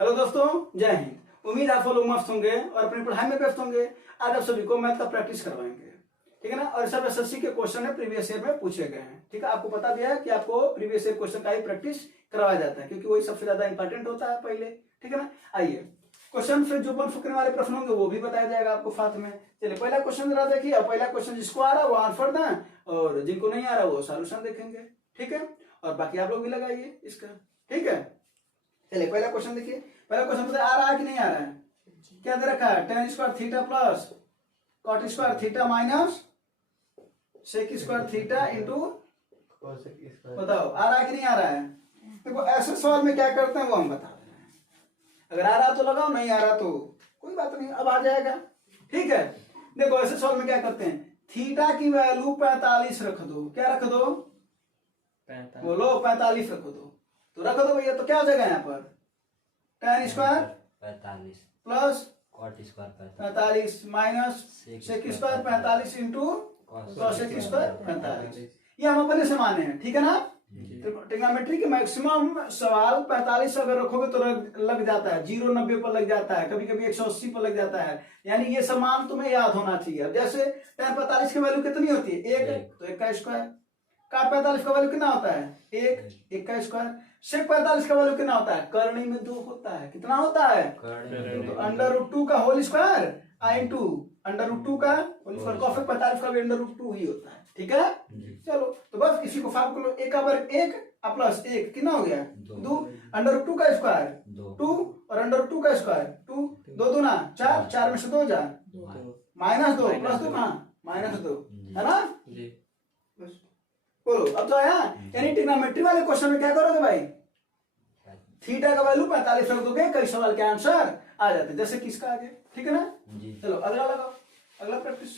Hello दोस्तों, जय हिंद। उम्मीद आप लोग मस्त होंगे और अपनी पढ़ाई में व्यस्त होंगे। आज आप सभी को मैथ का प्रैक्टिस करवाएंगे, ठीक है ना। और सब एसएससी के क्वेश्चन है, प्रीवियस ईयर में पूछे गए हैं, ठीक है। आपको पता भी है कि आपको प्रीवियस ईयर क्वेश्चन का ही प्रैक्टिस करवाया जाता है, क्योंकि वही सबसे ज्यादा इंपॉर्टेंट होता है पहले, ठीक है ना। आइए क्वेश्चन फिर जो बन फुकने वाले प्रश्न होंगे वो भी बताया जाएगा आपको साथ में। चलिए पहला क्वेश्चन जरा देखिए। और पहला क्वेश्चन जिसको आ रहा है वो आंसर दें, और जिनको नहीं आ रहा वो सॉल्यूशन देखेंगे, ठीक है। और बाकी आप लोग भी लगाइए इसका, ठीक है। चलिए पहला क्वेश्चन देखिए। पहला क्वेश्चन आ रहा है कि नहीं आ रहा है? क्या दे रखा है? tan square theta plus cot square theta minus sec square theta into, बताओ आ रहा है कि नहीं आ रहा है? देखो ऐसे सवाल में क्या करते हैं वो हम बता रहे हैं। अगर आ रहा तो लगाओ, नहीं आ रहा तो कोई बात नहीं, अब आ जाएगा, ठीक है। देखो ऐसे सवाल में क्या करते हैं, थीटा की वैल्यू 45 रख दो। क्या रख दो? बोलो 45 रख दो। तो रख दो भैया, तो क्या हो जाएगा यहाँ पर? tan square 45 plus cot square 45 minus sec square 45 into cosec square 45। ये हम अपने से माने हैं, ठीक है ना। ट्रिग्नोमेट्री के मैक्सिमम सवाल 45 अगर रखोगे तो लग जाता है, 0 90 पर लग जाता है, कभी कभी 180 पर लग जाता है। यानी ये समान तुम्हें याद होना चाहिए। अब जैसे tan 45 की वैल्यू कितनी होती है? 1, तो 1 का स्क्वायर। cot 45 का वैल्यू कितना होता है? 1 का स्क्वायर। sec 45 का वैल्यू कितना होता है? करनी में 2 होता है। कितना होता है? तो √2 का होल स्क्वायर इंटू √2 का होल स्क्वायर। cosec 45 का भी √2 ही होता है, ठीक है। चलो तो बस इसी को फार्म कर लो। 1 का वर्ग 1 प्लस 1 कितना हो गया? 2 √2 का स्क्वायर 2 और √2 का स्क्वायर 2, 2 दूना 4, 4 में से 2 जा माइनस 2 प्लस 2 कहाँ? -2 है ना। बस बोलो अब तो आया। यानी ट्रिग्नोमेट्री वाले क्वेश्चन में क्या करोगे भाई? थीटा का वैल्यू 45 रख दोगे, कई सवाल के आंसर आ जाते हैं, जैसे किसका आगे, ठीक है ना। चलो अगला लगाओ, अगला प्रैक्टिस।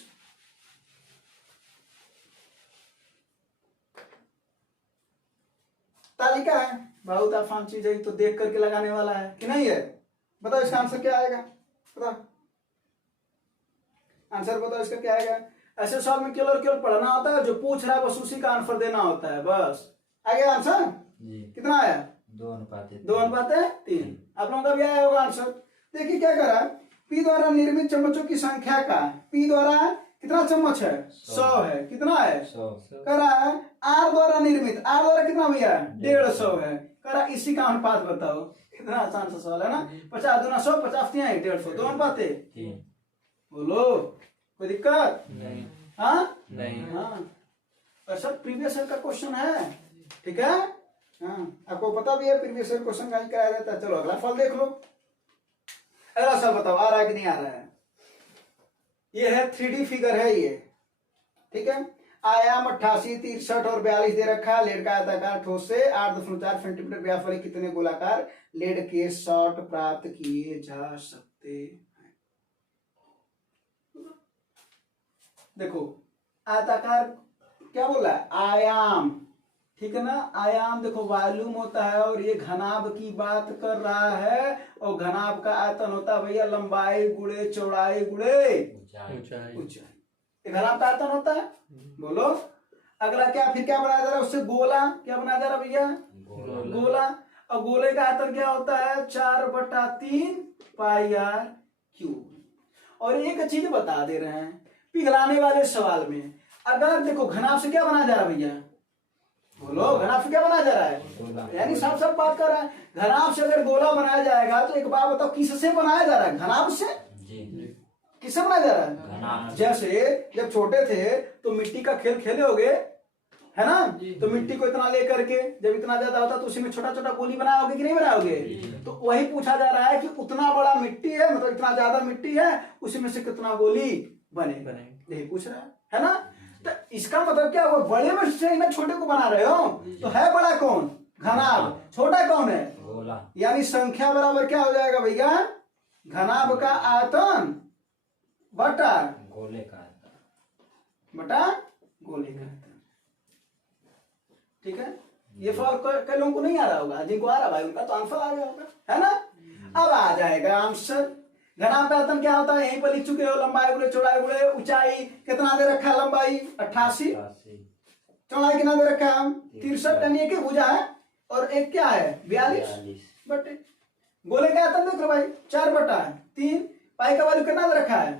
तालिका है, बहुत आसान चीज है, तो देख करके लगाने वाला है कि नहीं है? बताओ इसका आंसर क्या आएगा? बताओ आंसर, बताओ इसका क्या आएगा। ऐसे सवाल में केवल केवल पढ़ना होता है, जो पूछ रहा है बस उसी का आंसर देना होता है, बस। आ गया आंसर? कितना आया? 2:3। आप लोगों का भी आया होगा आंसर। देखिए क्या करा, पी द्वारा निर्मित चम्मचों की संख्या का, पी द्वारा कितना चम्मच है? 100 है। कितना है? 100। करा आर द्वारा निर्मित, आर द्वारा कितना भैया? 150 है। करा इसी का अनुपात बताओ। कितना आसान सा सवाल है ना। 50 दूना 100, 50 तिया 150, 2 अनुपात 3। बोलो कोई दिक्कत नहीं? हाँ नहीं। हाँ ऐसा प्रीवियस ईयर का क्वेश्चन है, ठीक है। हाँ आपको पता भी है प्रीवियस ईयर क्वेश्चन का ही कराया जाता है। चलो अगला फल देख लो। अगला सवाल बताओ आ रहा है कि नहीं आ रहा है? ये है 3D फिगर है ये, ठीक है। आयाम 88, 63 और 42 दे रखा है। लेड का आयताकार ठोस से 8.4 सेंटीमीटर व्यास वाले कितने गोलाकार लेड के शॉट प्राप्त किए जा सकते हैं? देखो आयताकार क्या बोला है? आयाम, ठीक है ना। आयाम देखो वॉल्यूम होता है, और ये घनाभ की बात कर रहा है। और घनाभ का आयतन होता है भैया लंबाई गुणे चौड़ाई गुणे ऊंचाई। घनाभ का आयतन होता है। बोलो अगला क्या, फिर क्या बनाया जा रहा है उससे? गोला। क्या बनाया जा रहा है भैया? गोला। और गोले का आयतन क्या होता है? 4/3 πr³। और एक चीज बता दे रहे हैं पिघलाने वाले सवाल में, अगर देखो घनाभ से क्या बनाया जा रहा है भैया? बोलो घनाभ से क्या बनाया जा रहा है? यानी साफ साफ बात कर रहा है, घनाभ से अगर गोला बनाया जाएगा तो एक बात बताओ किससे बनाया जा रहा है? घनाभ से। किससे बनाया जा रहा है? जैसे जब छोटे थे तो मिट्टी का खेल खेले होगे, है ना। तो मिट्टी को इतना लेकर के जब इतना ज्यादा होता तो उसी में छोटा छोटा गोली बनाओगे कि नहीं बनाओगे? तो वही पूछा जा रहा है कि उतना बड़ा मिट्टी है, मतलब इतना ज्यादा मिट्टी है, उसी में से कितना गोली बने, यही पूछ रहा है ना। तो इसका मतलब क्या हुआ? बड़े में से ना छोटे को बना रहे हो, तो है बड़ा कौन? घनाभ। छोटा कौन है? गोला। यानी संख्या बराबर क्या हो जाएगा भैया? घनाभ का आयतन बटा गोले का आयतन बटा गोले का आयतन, ठीक है। ये फल कई लोगों को नहीं आ रहा होगा, जिनको आ रहा भाई उनका तो आंसर आ गया होगा, है ना। अब आ जाएगा आंसर। घनाभ का आयतन क्या होता है? यहीं पर लिख चुके हो, लंबाई गुणे चौड़ाई गुणे ऊंचाई। कितना दे रखा है? लंबाई 88, चौड़ाई कितना दे रखा है? 63, यानी एक भुजा है और एक क्या है? 42 बटे गोले का आयतन देख लो भाई 4/3। पाई का वैल्यू कितना दे रखा है?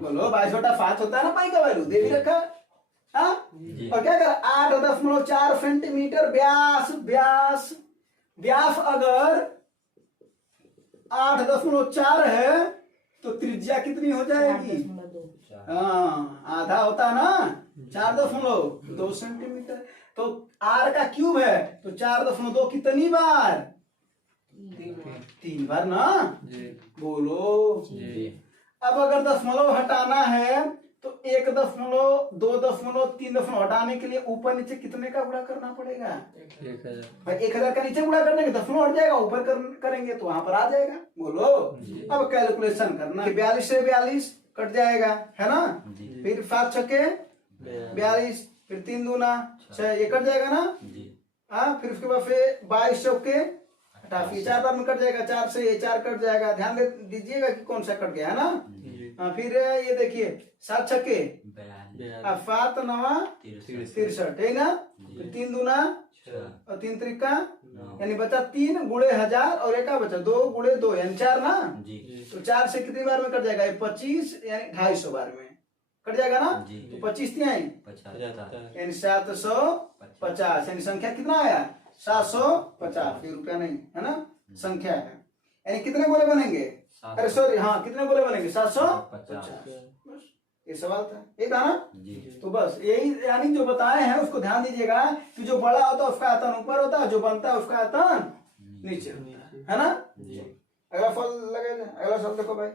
बोलो 22/5 होता है ना पाई का वैल्यू, दे भी रखा है। हाँ? जी। और क्या कर 8.4 सेंटीमीटर व्यास व्यास व्यास अगर 8.4 है तो त्रिज्या कितनी हो जाएगी? 4.2। हाँ आधा होता है ना 4.2 सेंटीमीटर। तो आर का क्यूब है तो 4.2 कितनी बार? 3 बार ना। बोलो जी। अब अगर दशमलव हटाना है तो 1.2 2.3 हटाने के लिए ऊपर नीचे कितने का गुणा करना पड़ेगा? 1000। भाई 1000 का नीचे गुणा करने के दशमलव हट जाएगा, ऊपर करेंगे तो वहां पर आ जाएगा। बोलो अब कैलकुलेशन करना। 42 से 42 कट जाएगा है ना। जी। फिर 7 छक्के 42, फिर 3 दूना 6, ये कट जाएगा ना। जी। हाँ फिर उसके बाद फिर 22 चौके 88, 4 बार में कट जाएगा। 4 से ये 4 कट जाएगा, ध्यान दीजिएगा कि कौन सा कट गया है ना। हाँ फिर ये देखिए 7 छक्के 7 9 63 है ना। फिर 3 दूना और 3 त्रिका यानी बचा 3 गुणे 1000 और एक बचा 2 गुणे 2 यानी 4 ना। जी। तो 4 से कितनी बार में कट जाएगा? 25 यानी 250 बार में कट जाएगा ना। जी। तो 25 थी आई 50 यानी 750 यानी संख्या कितना आया? 750। फिर रुपया नहीं है ना, संख्या है। यानी कितने गोले बनेंगे? अरे सॉरी हाँ कितने गोले बनेंगे? 750। बस ये सवाल था, ये था ना। जी। तो बस यही यानी जो बताए हैं उसको ध्यान दीजिएगा कि जो बड़ा होता है उसका आयतन ऊपर होता है, जो बनता है उसका आयतन नीचे होता है ना। जी। अगला फल लगे, अगला फल देखो भाई,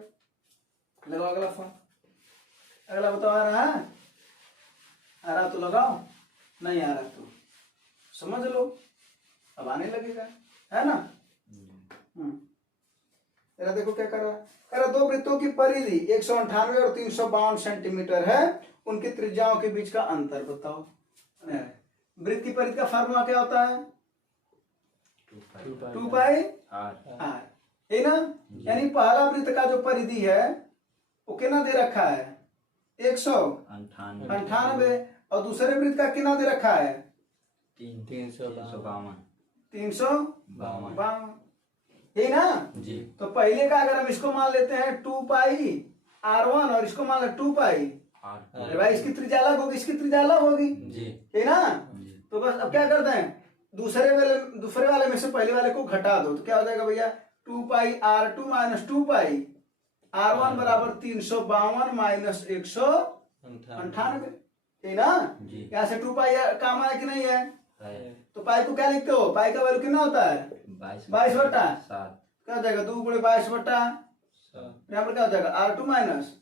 लगाओ अगला फल। अगला बताओ आ रहा है? आ रहा तो लगाओ, नहीं आ रहा तो समझ लो, अब आने लगेगा है ना। तेरा देखो क्या कर रहा है। कह रहा दो वृत्तों की परिधि 198 और 352 सेंटीमीटर है, उनकी त्रिज्याओं के बीच का अंतर बताओ। वृत्त की परिधि का फार्मूला क्या होता है? 2 पाई आर है ना। यानी पहला वृत्त का जो परिधि है वो कितना दे रखा है? 198 और दूसरे वृत्त का कितना दे रखा है? 352 है ना। जी। तो पहले का अगर हम इसको मान लेते हैं 2 पाई R1 और इसको मान ले 2 पाई अरे भाई इसकी त्रिज्या अलग होगी, इसकी त्रिज्या अलग होगी जी। है ना। जी। तो बस अब क्या करते हैं, दूसरे वाले में से पहले वाले को घटा दो तो क्या हो जाएगा भैया? 2 पाई R2 माइनस 2 पाई R1 बराबर 352 माइनस 198 है ना। जी। यहाँ से 2 पाई काम आया कि नहीं है? है। तो पाई को क्या लिखते हो? पाई का वैल्यू कितना होता है? 22/7 क्या हो जाएगा? 2 गुणे 22/7 यहाँ पर क्या हो जाएगा? R2 माइनस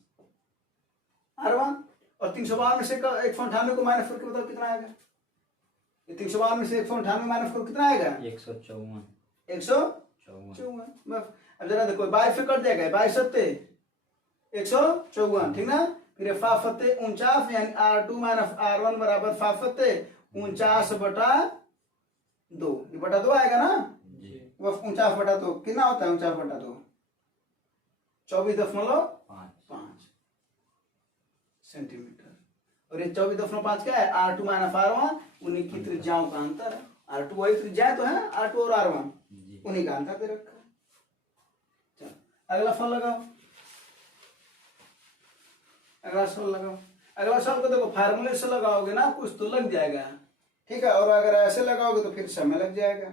R1 और 352 में से 198 को माइनस करके बताओ कितना आएगा? ये 352 में से 198 माइनस करो कितना आएगा? 154। 154। बस अब जरा देखो 22 से कट जाएगा, 22 सत्ते 154 ठीक ना। फिर 5 सत्ते 49 यानी R2 माइनस R1 बराबर 5 सत्ते 49/2, ये बटा 2 आएगा ना। जी। बस 49/2 कितना होता है? 49/2 24.5 सेंटीमीटर। और ये 24.5 क्या है? R2 माइनस R1, उन्हीं की त्रिज्याओं का अंतर है। R2 वही त्रिज्या तो है, R2 और R1 जी। उन्हीं का अंतर दे रखा है। चलो अगला फल लगाओ, अगला सवाल लगाओ। अगला सवाल को देखो फार्मूले से लगाओगे ना कुछ तो लग जाएगा, ठीक है। और अगर ऐसे लगाओगे तो फिर समय लग जाएगा।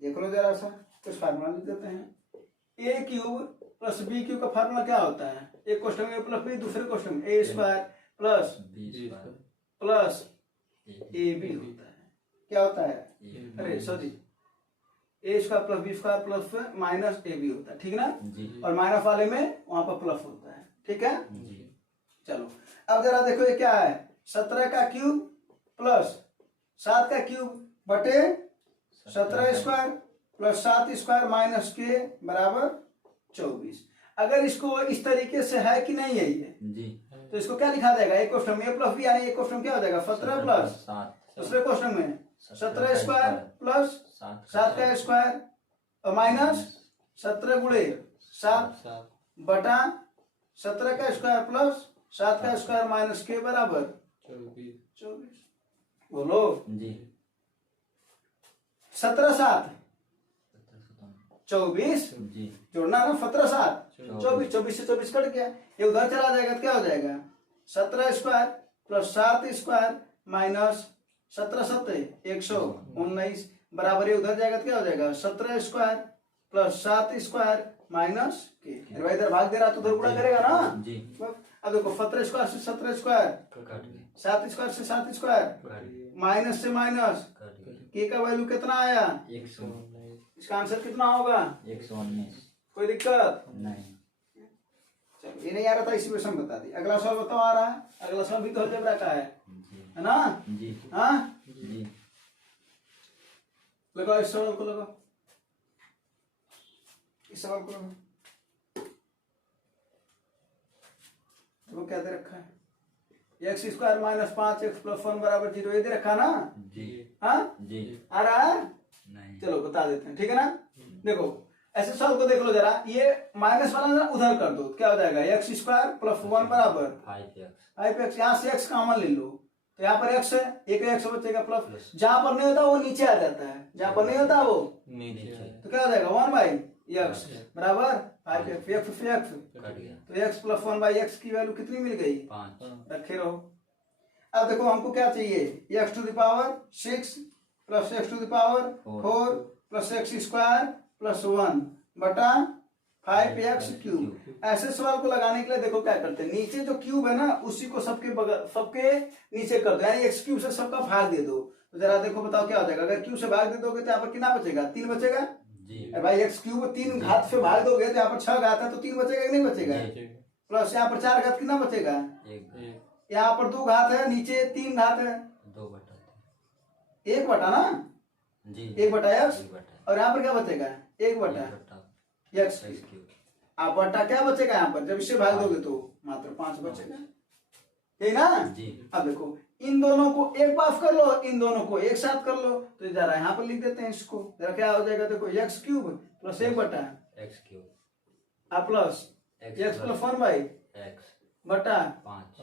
देख लो जरा सा, कुछ फार्मूला लिख देते हैं। ए क्यूब प्लस बी क्यूब का फार्मूला क्या होता है? एक क्वेश्चन में प्लस बी, दूसरे क्वेश्चन में a square plus plus a b होता है। क्या होता है? अरे sorry, a square plus b square plus minus a b होता है, ठीक ना। जी। और माइनस वाले में वहां पर प्लस होता है, ठीक है। जी। चलो अब जरा देखो ये क्या है? 17 का क्यूब प्लस 7 का क्यूब बटे 17 स्क्वायर प्लस 7 स्क्वायर माइनस के बराबर 24। अगर इसको इस तरीके से है कि नहीं है ये, जी। तो इसको क्या लिखा जाएगा? एक क्वेश्चन में ए प्लस बी यानी एक क्वेश्चन क्या हो जाएगा? 17 प्लस 7। दूसरे क्वेश्चन में 17 स्क्वायर प्लस 7 का स्क्वायर और माइनस 17 गुणे 7 बटा 17 का स्क्वायर प्लस 7 का स्क्वायर माइनस के बराबर 24। बोलो जी। 17 7 24 जी जोड़ना ना 17 7 24 24 से 24 कट गया, ये उधर चला जाएगा तो क्या हो जाएगा 17 स्क्वायर प्लस 7 स्क्वायर माइनस 17 7 119 बराबर ये उधर जाएगा तो क्या हो जाएगा 17 स्क्वायर प्लस 7 स्क्वायर माइनस के। अरे भाई इधर भाग दे रहा तो उधर गुणा करेगा ना। जी अब देखो 17 स्क्वायर से 17 स्क्वायर, कट गए 7 स्क्वायर से 7 स्क्वायर, कट गए माइनस से माइनस, कट गए के का वैल्यू कितना आया, 100 इसका आंसर कितना होगा, 119 कोई दिक्कत। नहीं चलो ये नहीं आ रहा था इसी में हम बता दी। अगला सवाल बताओ आ रहा है, अगला सवाल भी तो अलजेब्रा का जी है ना। जी हाँ जी लगाओ इस सवाल को, लगाओ इस सवाल को लगाओ। तो क्या दे रखा है x square minus 5x plus 1 बराबर 0, ये दे रखा ना। जी हाँ जी आ रहा है, नहीं चलो बता देते हैं, ठीक है ना। देखो ऐसे सवाल को देख लो जरा, ये माइनस वाला ना उधर कर दो, क्या हो जाएगा एक्स स्क्वायर प्लस 1 बराबर 5x, यहाँ से x कॉमन ले लो तो यहाँ पर x है, एक x बचेगा प्लस, जहां पर नहीं होता वो नीचे आ जाता है, जहां पर नहीं होता वो नीचे तो क्या हो जाएगा 1/x बराबर 5x, x कट गया तो x प्लस 1/x की वैल्यू कितनी मिल गई 5 रखे रहो। अब देखो हमको क्या चाहिए, x to the power 6 plus x to the power 4 plus x square plus 1 बटा 5x क्यूब। ऐसे सवाल को लगाने के लिए देखो क्या करते हैं, नीचे जो क्यूब है ना उसी को सबके बगल सबके नीचे कर दो, यानी x क्यूब से सबका भाग दे दो। तो जरा देखो बताओ क्या हो जाएगा, अगर क्यूब से भाग दे दोगे तो यहाँ पर कितना बचेगा 3 बचेगा। जी भाई x क्यूब 3 घात से भाग दोगे तो यहाँ पर 6 घात है तो 3 बचेगा कि नहीं बचेगा, प्लस यहाँ पर 4 घात कितना बचेगा, यहाँ पर 2 घात है, नीचे 3 घात है, 2 बटा 1 बटा ना जी 1 बटा x, 1 बटा और यहाँ पर क्या बचेगा 1 बटा x क्यूब आप बटा क्या बचेगा यहाँ पर, जब इससे भाग दोगे तो मात्र 5 बचेगा, ठीक ना। जी अब देखो इन दोनों को एक पास कर लो, इन दोनों को एक साथ कर लो, तो जरा यहाँ पर लिख देते हैं इसको, जरा क्या हो जाएगा देखो x क्यूब प्लस 1 बटा x cube plus x plus 1/x बटा 5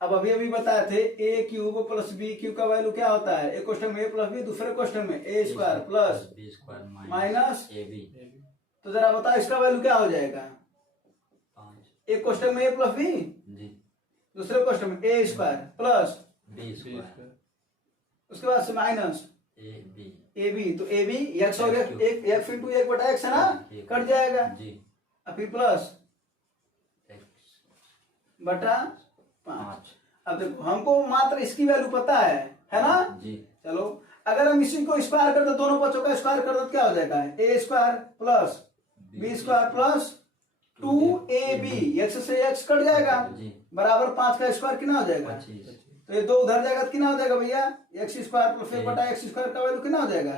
अब अभी अभी बताए थे a cube plus b cube का वैल्यू क्या होता है, एक क्वेश्चन में a प्लस b, दूसरे क्वेश्चन में a square plus b square minus ab तो जरा बताओ इसका वैल्यू क्या हो जाएगा, 5 एक क्वेश्चन में a प्लस b, जी दूसरे क्वेश्चन में a square plus b square उसके बाद से माइनस ab ए बी, तो ए बी एक्स हो गया, एक एक्स इंटू 1 बटा एक्स है ना, कट जाएगा, जी अब फिर प्लस x बटा 5। 5 अब देखो हमको मात्र इसकी वैल्यू पता है ना। जी चलो अगर हम इसी को स्क्वायर कर दो, दोनों बच्चों का स्क्वायर कर दो तो क्या हो जाएगा a square plus b square plus 2ab, x से एक्स कट जाएगा जी बराबर 5 का स्क्वायर कितना हो जाएगा, 25 तो ये 2 उधर जाएगा तो कितना हो जाएगा भैया एक्स स्क्वायर प्लस 1 बटा एक्स स्क्वायर का वैल्यू कितना हो जाएगा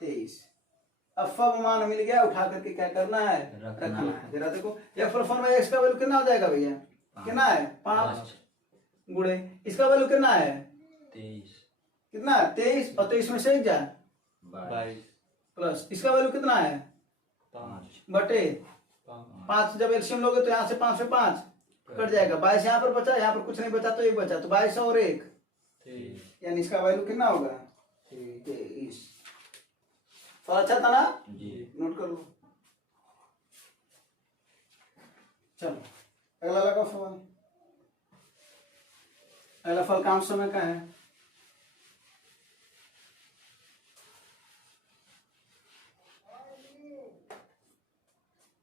23। अब सब मान मिल गया, उठा करके क्या करना है रखना है। जरा देखो एक्स प्लस 1/x का वैल्यू कितना हो जाएगा भैया, कितना है 5 गुणे इसका वैल्यू कितना है 23 कितना है 23, और 23 में से 1 जाए 22 प्लस इसका वैल्यू कितना है 5 बटे 5, जब एलसीएम लोगे तो यहाँ से 5 से 5 कट जाएगा, 22 यहाँ पर बचा, यहाँ पर कुछ नहीं बचा तो 1 बचा, तो 22 और 1 यानी इसका वैल्यू कितना होगा 23। तो अच्छा था ना, जी नोट कर लो। चलो अगला लगा सवाल, अगला फल काम समय का है।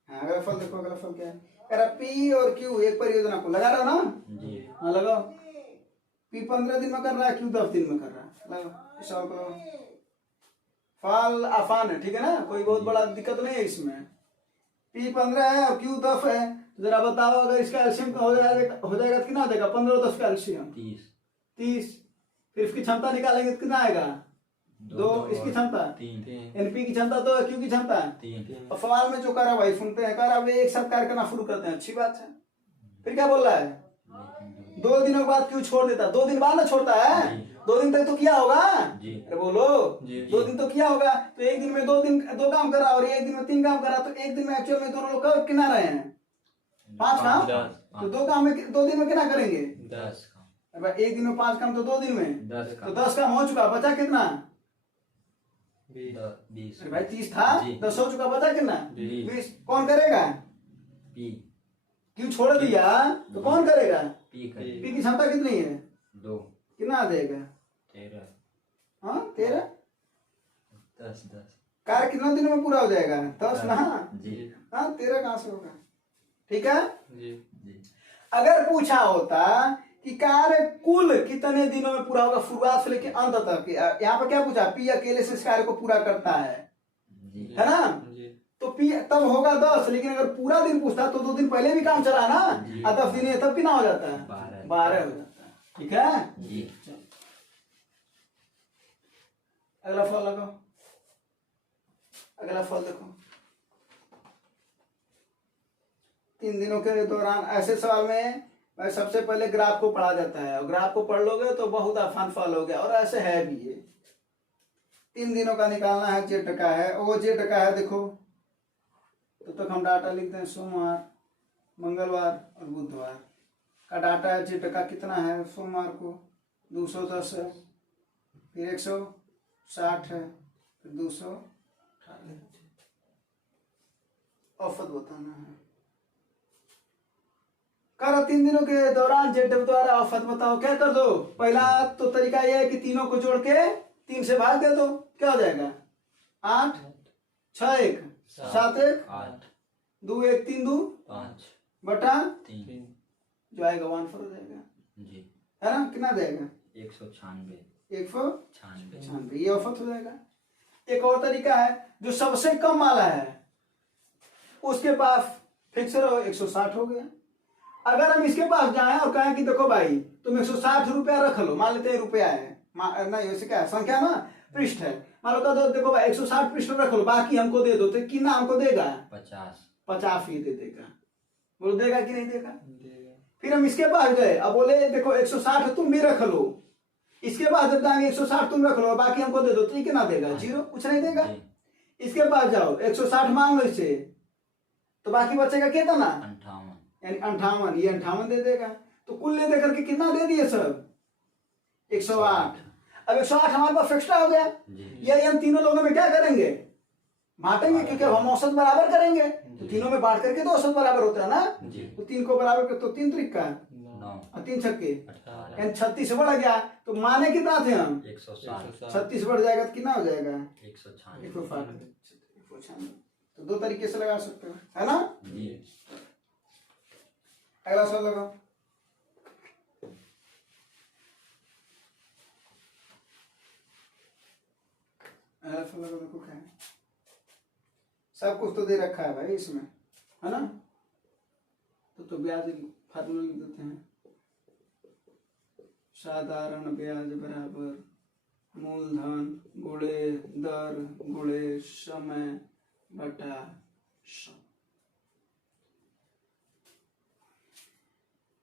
हाँ अगला फल देखो, अगला फल क्या है, कह रहा P और Q एक परियोजना को लगा रहा ना, जी हाँ लगाओ। P 15 दिन में कर रहा है, Q 10 दिन में कर रहा है, लगाओ इस सवाल को लगाओ। फाल आसान है, ठीक है ना, कोई बहुत बड़ा दिक्कत नहीं है इसमें। P 15 है और Q 10 है, तो जरा बताओ अगर इसका एलसीएम हो जाएगा तो कितना हो जाएगा 15 और 10 का एलसीएम 30। फिर इसकी क्षमता निकालेंगे तो कितना आएगा 2, इसकी क्षमता 3 एनपी की क्षमता 2, क्यू की क्षमता 3 और सवाल में जो करा भाई सुनते हैं, करा वे एक साथ कार्य करना शुरू करते हैं, अच्छी बात है। फिर क्या बोल रहा है 2 दिनों के बाद क्यों छोड़ देता, 2 दिन बाद ना छोड़ता है, 2 दिन तक तो किया होगा, अरे बोलो 2 दिन तो किया होगा, तो एक दिन में 2 काम करा और एक दिन में 3 काम करा, तो एक दिन में एक्चुअल में दोनों लोग कब कितना रहे हैं 5 काम, तो 2 काम में 2 दिन में कितना करेंगे 10 काम, अब एक दिन में 5 काम तो 2 दिन में 10 तो 10 काम हो चुका, बचा कितना 20 अरे भाई 30 था, जी। 10 हो चुका, बचा कितना? 20 20। कौन करेगा? पी क्यों छोड़ दिया तो कौन करेगा? पी पी करें की क्षमता कितनी है? 2 कितना आ जाएगा? 13 हाँ 13। 10 10 कार्य कितना दिनों में पूरा हो जाएगा? 10 ना। जी हाँ 13 कहाँ से होगा? ठीक है। जी अगर पूछा होता कि कार्य कुल कितने दिनों में पूरा होगा शुरुआत से लेकर अंत तक, यहाँ पर क्या पूछा? पी अकेले से इस कार्य को पूरा करता है जी ना? तो पी तब होगा 10, लेकिन अगर पूरा दिन पूछता तो 2 दिन पहले भी काम चला ना, और 10 दिन है तब कितना हो जाता है? 12 हो जाता है। ठीक है जी। अगला फल लगाओ, अगला फल देखो। 3 दिनों के दौरान ऐसे सवाल में भाई सबसे पहले ग्राफ को पढ़ा जाता है, और ग्राफ को पढ़ लोगे तो बहुत आसान फल हो गया, और ऐसे है भी ये। 3 दिनों का निकालना है, जेड का है, वो जेड का है। देखो तो तक हम डाटा लिखते हैं, सोमवार, मंगलवार और बुधवार का डाटा है। जेड का कितना है? सोमवार को 210 है, फिर 160 है, फिर 218। औसत बताना है। कर 3 दिनों के दौरान जेड द्वारा औसत बताओ। क्या कर दो? पहला तो तरीका यह है कि तीनों को जोड़ के 3 से भाग दे दो। क्या हो जाएगा? 8 6 1 7 1 8 2 1 3 2 5 बटा 3 जो आएगा 1 4 हो जाएगा, जी है ना? कितना देगा? 196 196, ये औसत हो जाएगा। एक और तरीका है, जो सबसे कम वाला है उसके पास फिक्स रहो, 160 हो गया। अगर हम इसके पास जाएं और कहें कि देखो भाई तुम 160 रुपया रख लो, मान लेते हैं रुपया है, नहीं वैसे क्या है, संख्या ना, पृष्ठ है, मान लो तो देखो भाई 160 पृष्ठ रख लो, बाकी हमको दे दो, तो कितना हमको देगा? 50 ही दे देगा। बोलो देगा कि नहीं देगा? फिर हम इसके पास गए, अब बोले देखो 160 तुम भी रख लो, इसके पास जब जाएंगे 160 तुम रख लो, बाकी हमको दे दो, तो ये कितना देगा? 0, कुछ नहीं देगा। इसके पास जाओ 160 मांग लो इससे, तो बाकी बचेगा कितना? 58 यानी 58, ये 58 दे देगा। तो कुल ले देकर के कितना दे दिए सब? 108। अब 108 हमारे पास एक्स्ट्रा हो गया, ये हम तीनों लोगों में क्या करेंगे? बांटेंगे, क्योंकि हम औसत बराबर करेंगे, तो तीनों में बांट करके तो औसत बराबर होता है ना। तो 3 को बराबर कर, तो 3 त्रिक का 9 और 3 छक्के, 18 यानी 36 बढ़ गया। तो माने कितना थे हम? 160 36 बढ़ जाएगा तो कितना हो जाएगा? 196 196। तो 2 तरीके से लगा सकते हो, है ना? जी। अगला सवाल लगाओ। अगला सवाल लगाओ, देखो क्या है। सब कुछ तो दे रखा है भाई इसमें, है ना? तो ब्याज फार्मूला लिख देते हैं। साधारण ब्याज बराबर मूलधन गुणे दर गुणे समय बटा सम।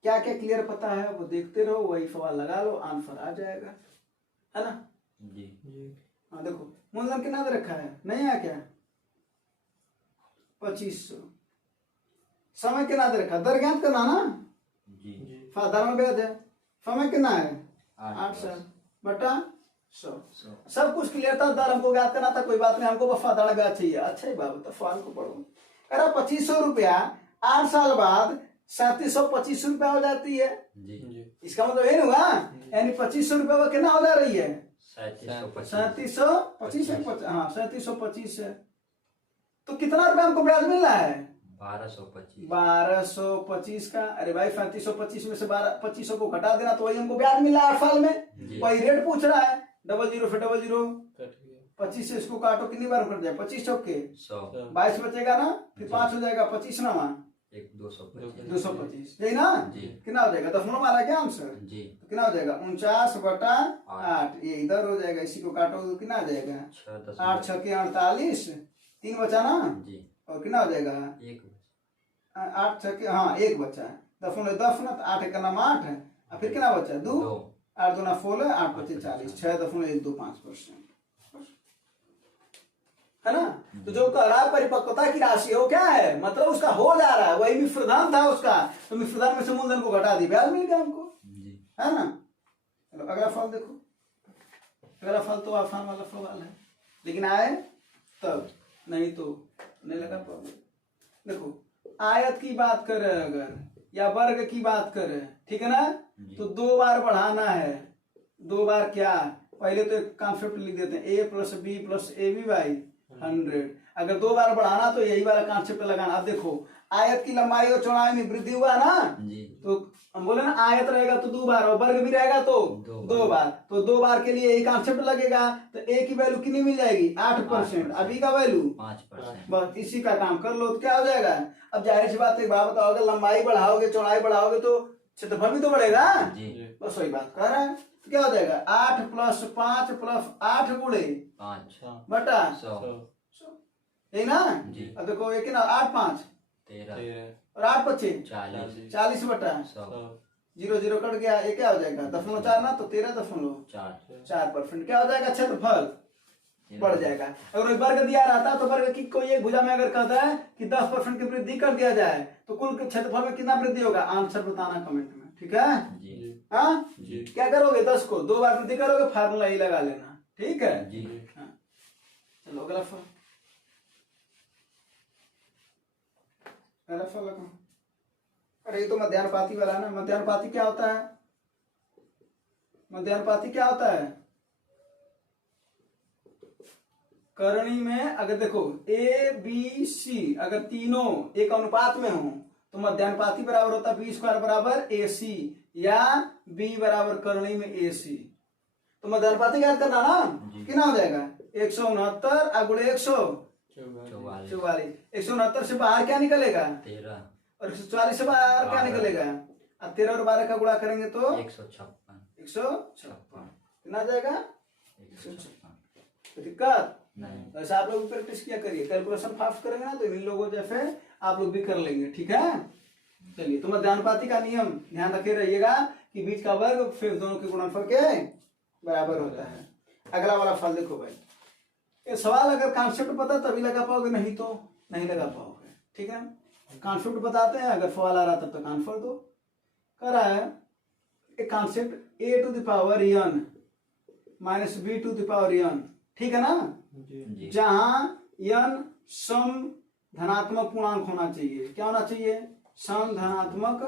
क्या क्या क्लियर पता है वो देखते रहो, वही सवाल लगा लो, आंसर आ जाएगा, है ना? जी हाँ देखो मूलधन कितना दे रखा है, नहीं है क्या? 2500। समय कितना दे रखा? दर ज्ञात करना ना, जी साधारण ब्याज है। समय कितना है? 8 साल बटा 100। सब कुछ क्लियर था, दर हमको ज्ञात करना था, कोई बात नहीं, हमको बस साधारण ब्याज चाहिए। अच्छा ही बाबू, तो सवाल को पढ़ो। कह रहा 2500 रुपया 8 साल बाद 3725 रुपया हो जाती है। जी। इसका मतलब ये हुआ, यानी 2500 रुपया में कितना हो जा रही है? 3725 हाँ 3725 है। तो कितना रुपया हमको ब्याज मिल रहा है? 1225 का। अरे भाई 3725 में से 2500 को घटा देना, तो वही हमको ब्याज मिला 8 साल में। वही रेट पूछ रहा है, 00 फिर 00 25 से इसको काटो, कितनी बार कट जाए? 25 चौके 22 बचेगा ना, फिर 5 हो जाएगा, 25 नवा 225, यही ना? कितना हो जाएगा? 10 मारा क्या आंसर? जी। तो कितना हो जाएगा? 49 बटा 8, ये इधर हो जाएगा, इसी को काटो तो कितना आ जाएगा? 8 6 के 48, 3 बचा ना जी। और कितना हो जाएगा? 8 6 के, हाँ 1 बचा, 10 ना 8 1 का नाम 8 है, और फिर कितना बचा? 2, 8 2 16, 8 25 40, 6.125%, है ना? तो जो कह रहा है परिपक्वता की राशि है वो क्या है? मतलब उसका हो जा रहा है, वही मिश्रधन था उसका, तो मिश्रधन में से मूलधन को घटा दी, ब्याज मिल गया हमको, है ना? चलो अगला फल देखो। अगला फल तो आसान वाला सवाल है। लेकिन आए तब, नहीं तो नहीं लगा पाओगे। देखो आयत की बात कर रहे हैं अगर, या वर्ग की बात कर रहे हैं, ठीक है ना, तो 2 बार बढ़ाना है। 2 बार क्या, पहले तो एक कॉन्सेप्ट लिख देते हैं, a + b + ab बाई 100। अगर 2 बार बढ़ाना तो यही वाला कॉन्सेप्ट लगाना। अब देखो आयत की लंबाई और चौड़ाई में वृद्धि हुआ ना, तो हम बोले ना आयत रहेगा तो 2 बार, और वर्ग भी रहेगा तो 2 बार, तो 2 बार के लिए यही कॉन्सेप्ट लगेगा। तो a की वैल्यू कितनी मिल जाएगी 8%, अभी का वैल्यू 5%। बस इसी का काम कर लो तो क्या हो जाएगा। अब जाहिर सी बात, एक बात बताओ, अगर लंबाई बढ़ाओगे चौड़ाई बढ़ाओगे तो क्षेत्रफल भी तो बढ़ेगा। बस वही बात कर रहे हैं। तो क्या हो जाएगा 8 + 5 + 8 गुणे 5 बटा 100। यही ना। जी। अब देखो एक ना 8 5 13 और 8 × 5 40 40 बटा 100 0 0 कट गया, ये क्या हो जाएगा 0.4 ना, तो 13.4% क्या हो जाएगा, क्षेत्रफल बढ़ जाएगा। अगर वर्ग दिया रहता तो वर्ग की कोई एक भुजा में अगर कहता है कि 10% की वृद्धि कर दिया जाए तो कुल क्षेत्रफल में कितना वृद्धि होगा, आंसर बताना कमेंट में, ठीक है। हाँ क्या करोगे, 10 को 2 बार वृद्धि करोगे, फार्मूला ही लगा लेना, ठीक है जी। हाँ। चलो अगला सवाल, अगला सवाल लगाओ। अरे ये तो मध्यानुपाती वाला ना। मध्यानुपाती क्या होता है, मध्यानुपाती क्या होता है, करणी में अगर देखो ए बी सी अगर तीनों एक अनुपात में हो तो मध्यानुपाती बराबर होता है बी स्क्वायर बराबर ए सी, या बी बराबर करणी में ए सी। तो मध्यानुपाती याद करना ना, कितना हो जाएगा 169 गुणे 144। 169 से बाहर क्या निकलेगा 13 और 144 से बाहर क्या निकलेगा। अब 13 और 12 का गुणा करेंगे तो 156 कितना आ जाएगा 156। दिक्कत नहीं। वैसे आप लोग भी प्रैक्टिस किया करिए, कैलकुलेशन फास्ट करेंगे ना तो इन लोगों जैसे आप लोग भी कर लेंगे, ठीक है। चलिए तो मध्यानुपाती का नियम ध्यान रखे रहिएगा कि बीच का वर्ग फिर दोनों के गुणनफल के बराबर होता है। अगला वाला फल देखो भाई, ये सवाल अगर कॉन्सेप्ट पता तभी लगा पाओगे, नहीं तो नहीं लगा पाओगे, ठीक है। कॉन्सेप्ट बताते हैं, अगर सवाल आ रहा तब तक आंसर दो। कह रहा है एक कॉन्सेप्ट a⁻n - b⁻n, ठीक है ना, जहां n सम धनात्मक पूर्णांक होना चाहिए। क्या होना चाहिए, सम धनात्मक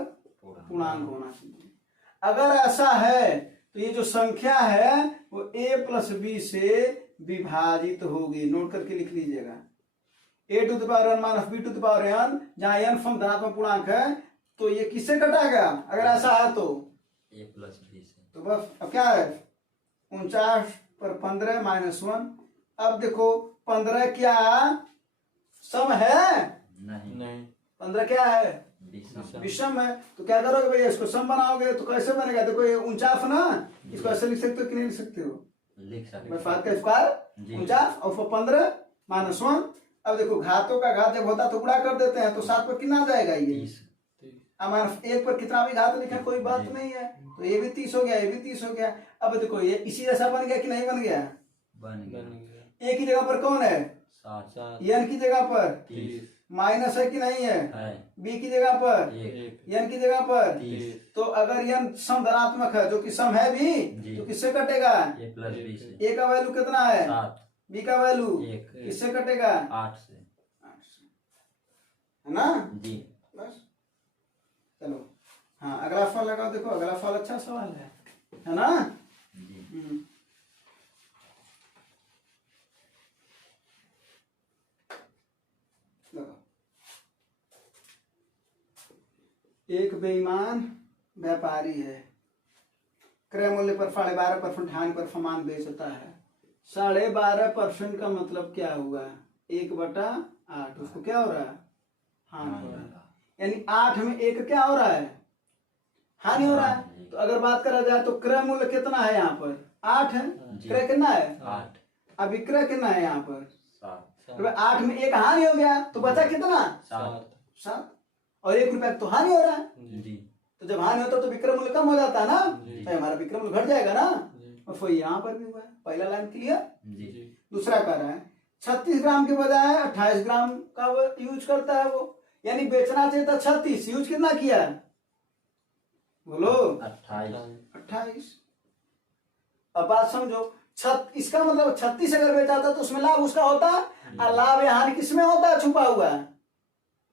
पूर्णांक होना चाहिए। अगर ऐसा है तो ये जो संख्या है वो a + b से विभाजित होगी। नोट करके लिख लीजिएगा, a⁻n - b⁻n, जहां n सम धनात्मक पूर्णांक है तो ये किससे कटाएगा अगर ऐसा है तो a + b से। तो बस अब क्या है 49 पर 15 -1। अब देखो 15 क्या सम है, नहीं 15 क्या है विषम। विषम है। तो क्या करोगे भैया, इसको सम बनाओगे तो कैसे बनेगा, देखो ये 49 ना, इसको ऐसे लिख सकते हो कि नहीं लिख सकते हो, लिख सकते बस 5 का स्क्वायर 49 और 15 -1। अब देखो घातों का घात जब होता तो गुणा कर देते हैं, तो 7 पर कितना आ जाएगा ये, 30। अब -1 पर कितना भी घात लिखा कोई बात नहीं है, तो ये भी 30 हो गया, ये भी 30 हो गया। अब देखो ये इसी जैसा बन गया कि नहीं बन गया, बन गया। ए की जगह पर कौन है 7 एन की जगह पर 30 माइनस है कि नहीं है, है। बी की जगह पर 1 एन की जगह पर 30 तो अगर एन सम धनात्मक है जो कि सम है भी जी। तो किससे कटेगा, a + b से। ए का वैल्यू कितना है 7 बी का वैल्यू 1 किससे कटेगा 8 से। 8 से, है ना। जी। बस चलो हाँ अगला सवाल लगाओ। देखो अगला सवाल अच्छा सवाल है ना। जी। एक बेईमान व्यापारी है, क्रय मूल्य पर 12.5% हानि पर सामान बेचता है। 12.5% का मतलब क्या हुआ 1/8, उसको क्या हो रहा है हानि हो रहा है, यानी 8 में 1 क्या हो रहा है हानि हो रहा है। तो अगर बात करा जाए तो क्रय मूल्य कितना है यहाँ पर 8 है, क्रय कितना है 8। अब विक्रय कितना है यहाँ पर 7। तो 8 में 1 हानि हो गया तो बचा कितना 7 और 1 रुपया तो हानि हो रहा है। जी। तो जब हानि होता है तो विक्रय मूल्य कम हो जाता है ना, जी। तो हमारा विक्रय मूल्य घट जाएगा ना। और फिर यहाँ पर भी हुआ है, पहला लाइन क्लियर। जी। दूसरा कह रहा है 36 ग्राम के बजाय 28 ग्राम का वो यूज करता है वो, यानी बेचना चाहिए था 36, यूज कितना किया बोलो 28। 28। अब बात समझो इसका मतलब 36 अगर बेचा था तो उसमें लाभ उसका होता, और लाभ या हानि किसमें होता है? छुपा हुआ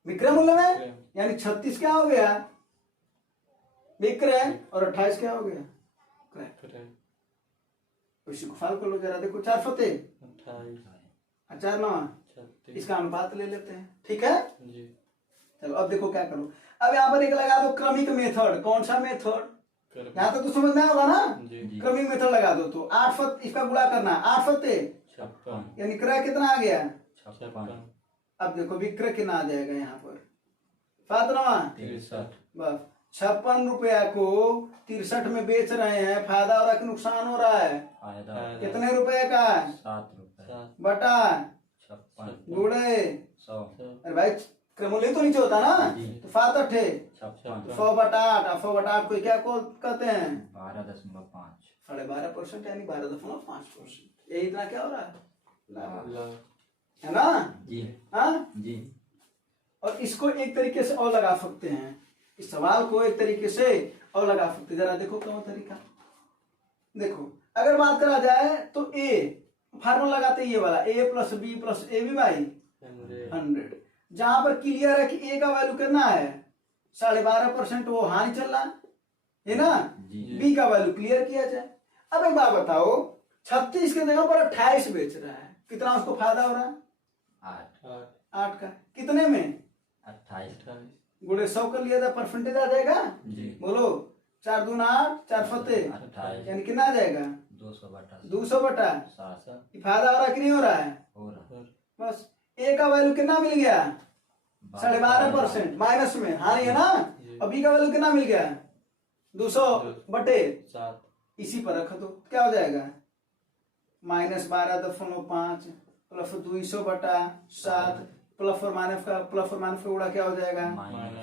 विक्रय मूल्य में। यानी 36 क्या हो गया? विक्रय, और 28 क्या हो गया? क्रय। इसी को फाल कर लो जरा, देखो 4 फते 28 4 9, 36 इसका अनुपात ले लेते हैं, ठीक है। जी। चलो अब देखो क्या करो, अब यहाँ पर एक लगा दो क्रमिक मेथड। कौन सा मेथड? यहाँ तक तो समझ में होगा ना। जी। क्रमिक मेथड लगा दो तो 8 फत इसका गुणा करना, 8 फते 56 यानी क्रय कितना आ गया? 56 अब देखो विक्रय कितना आ जाएगा यहाँ पर? फातनवा 63 बस 56 रुपया को 63 में बेच रहे हैं, फायदा हो रहा है कि नुकसान हो रहा है? फायदा कितने रुपए का? 7 रुपए बटा 56 गुणे 100 अरे भाई क्रमूल्य तो नीचे होता ना, जी। तो 7 8 56 100 बटा 8, 100 बटा 8 को क्या कहते हैं? 12.5 12.5% यानी 12.5%। ये इतना क्या हो रहा है? लाभ है ना? जी। हाँ जी। और इसको एक तरीके से और लगा सकते हैं, इस सवाल को एक तरीके से और लगा सकते हैं। जरा देखो कौन तरीका। देखो अगर बात करा जाए तो ए फार्मूला लगाते ये वाला a plus b plus a b by 100, जहां पर क्लियर है कि ए का वैल्यू कितना है? 12.5%, वो हानि चल रहा है ना। जी। बी का वैल्यू क्लियर किया जाए। अब एक बात बताओ, 36 के जगह पर 28 बेच रहा है, कितना उसको फायदा हो रहा है? 8 का। कितने में? 28 गुणे 100 कर लिया था, परसेंटेज आ जाएगा। जी। बोलो 4 दूना 8, 4 फते 28 यानी कितना आ जाएगा? 200 बटा 200 बटा 7 ये फायदा हो रहा है कि नहीं हो रहा है? हो रहा बस ए का वैल्यू कितना मिल गया? 12.5% माइनस में हानि है ना। और बी का वैल्यू कितना मिल गया? 200 बटे 7 इसी पर रख दो, क्या हो जाएगा? -12.5 प्लस 200 बटा 7 प्लस और माइनस का गुणा क्या हो जाएगा?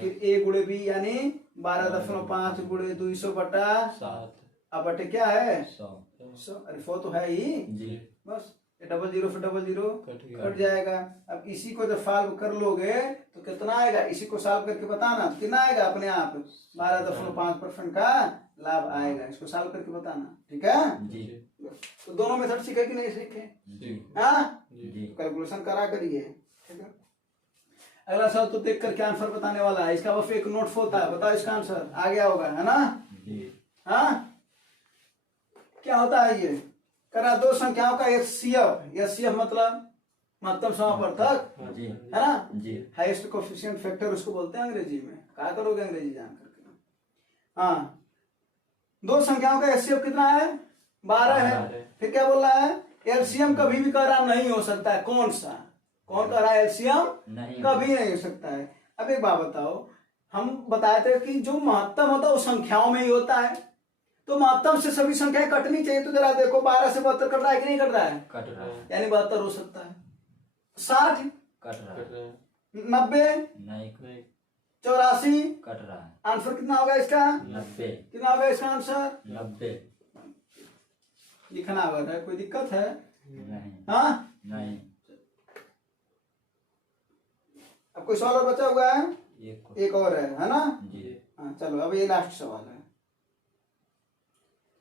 फिर ए गुणे बी यानी 12.5 गुणे 200 बटा 7 अब बटे क्या है? 100 अरे 100 तो है ही। जी। बस ये 00 फिर 00 कट कट जाएगा। अब इसी को जब सॉल्व कर लोगे तो कितना आएगा? इसी को सॉल्व करके बताना तो कितना आएगा? अपने आप 12.5% का लाभ आएगा। इसको सॉल्व करके बताना, ठीक है जी। तो दोनों मेथड सीखे कि नहीं सीखे? जी। हाँ जी। कैलकुलेशन करा करिए, ठीक है। अगला सवाल तो देख करके आंसर बताने वाला है, इसका बस एक नोट होता है, बताओ इसका आंसर आ गया होगा, है ना। जी। हाँ क्या होता है ये? करा दो संख्याओं का एचसीएफ मतलब महत्तम समापवर्तक, जी। है ना। जी। हाईएस्ट कोएफिशिएंट फैक्टर उसको बोलते हैं अंग्रेजी में। क्या करोगे अंग्रेजी जान करके? हाँ दो संख्याओं का एचसीएफ कितना है? 12 है। फिर क्या बोल रहा है? एलसीएम कभी भी कह रहा नहीं हो सकता है। कौन सा? कौन कह रहा है? एलसीएम कभी नहीं हो सकता है। अब एक बात बताओ, हम बताए थे कि जो महत्तम होता है वो संख्याओं में ही होता है, तो महत्तम से सभी संख्याएं कटनी चाहिए। तो जरा देखो 12 से 72 कट रहा है कि नहीं कट रहा है? कट रहा है। यानी 72 हो सकता है। 60 कट रहा है। 90 नहीं 84 कट रहा है। आंसर कितना होगा इसका? 90 कितना होगा इसका आंसर? 90 लिखना होगा, कोई दिक्कत है? नहीं। हाँ नहीं। अब कोई सवाल और बचा हुआ है? एक एक और है ना। जी। हाँ चलो अब ये लास्ट सवाल है,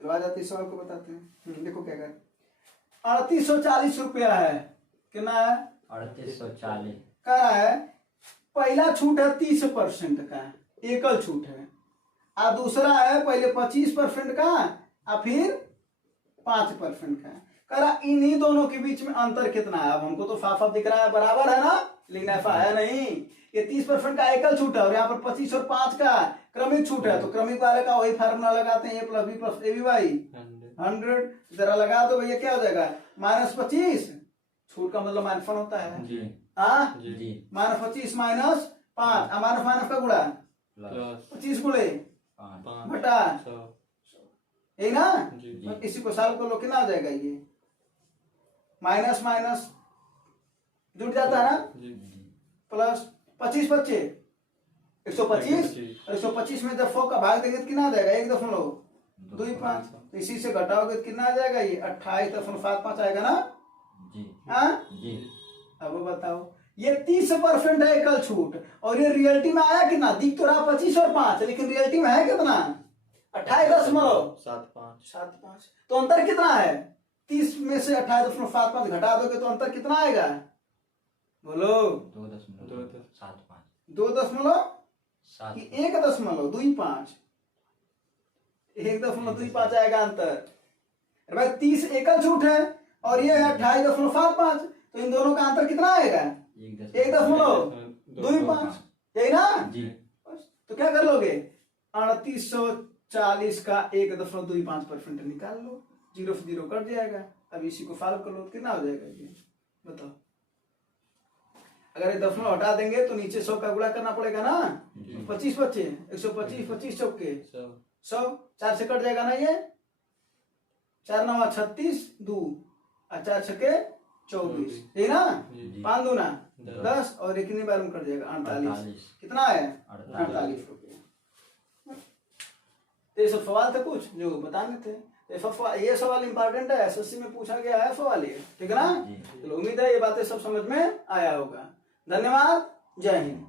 चलो आ जाते इस सवाल को बताते हैं। देखो क्या कर 3840 रुपया है। कितना है? 3840 कह रहा है पहला छूट है 30% का, एकल छूट है। और दूसरा है पहले 25% का और फिर 5% का। कह रहा इन्हीं दोनों के बीच में अंतर कितना है? अब हमको तो साफ साफ दिख रहा है बराबर है ना, लेकिन ऐसा है नहीं। ये 30% का एकल छूट है और यहाँ पर 25 और 5 का क्रमिक छूट है। तो क्रमिक वाले का वही फार्मूला लगाते हैं, a plus b plus a b by 100। जरा लगा दो भैया, क्या हो जाएगा? -25 छूट का मतलब -1 होता है। जी। हाँ जी। -25 माइनस 5 माइनस का गुणा प्लस 25 गुणे 5 बटा यही ना। जी। इसी को सॉल्व कर लो, कितना हो जाएगा? ये माइनस माइनस जुड़ जाता है ना, प्लस 25 बच्चे 125 और 125 में जब 100 का भाग देंगे तो कितना आ जाएगा? 1.25। तो इसी से घटाओगे तो कितना आ जाएगा? ये 28.75 आएगा ना। जी। हाँ जी। अब बताओ ये 30% है एकल छूट और ये रियलिटी में आया कितना? दिख तो रहा 25 और 5, लेकिन रियलिटी में है कितना? 28.75। तो अंतर कितना है? 30 में से 28.75 घटा दोगे तो अंतर कितना आएगा? बोलो। 2.75 2 कि 1.25? 1.25 आएगा अंतर। अरे भाई 30 एकल छूट है और ये है 28.75, तो इन दोनों का अंतर कितना आएगा? 1.25, यही ना? जी। तो क्या कर लोगे? 3840 का 1.25% निकाल लो, 0 से 0 कट जाएगा। अब इसी को सॉल्व कर लो तो कितना हो जाएगा ये बताओ। अगर ये दशमलव हटा देंगे तो नीचे 100 का गुणा करना पड़ेगा ना। 25 बचे, 125, 25 चौके 100, 4 से कट जाएगा ना ये। 4 9 36, 2 और 4 छके 24, यही ना? 5 दूना 10 और ये कितनी बार में कट जाएगा? 48। कितना है? 48 रुपये। तो ये सब सवाल थे कुछ जो बताने थे। ये सवाल इंपॉर्टेंट है, एसएससी में पूछा गया है सवाल ये, ठीक है ना? चलो उम्मीद है ये बातें सब समझ में आया होगा। धन्यवाद, जय हिंद।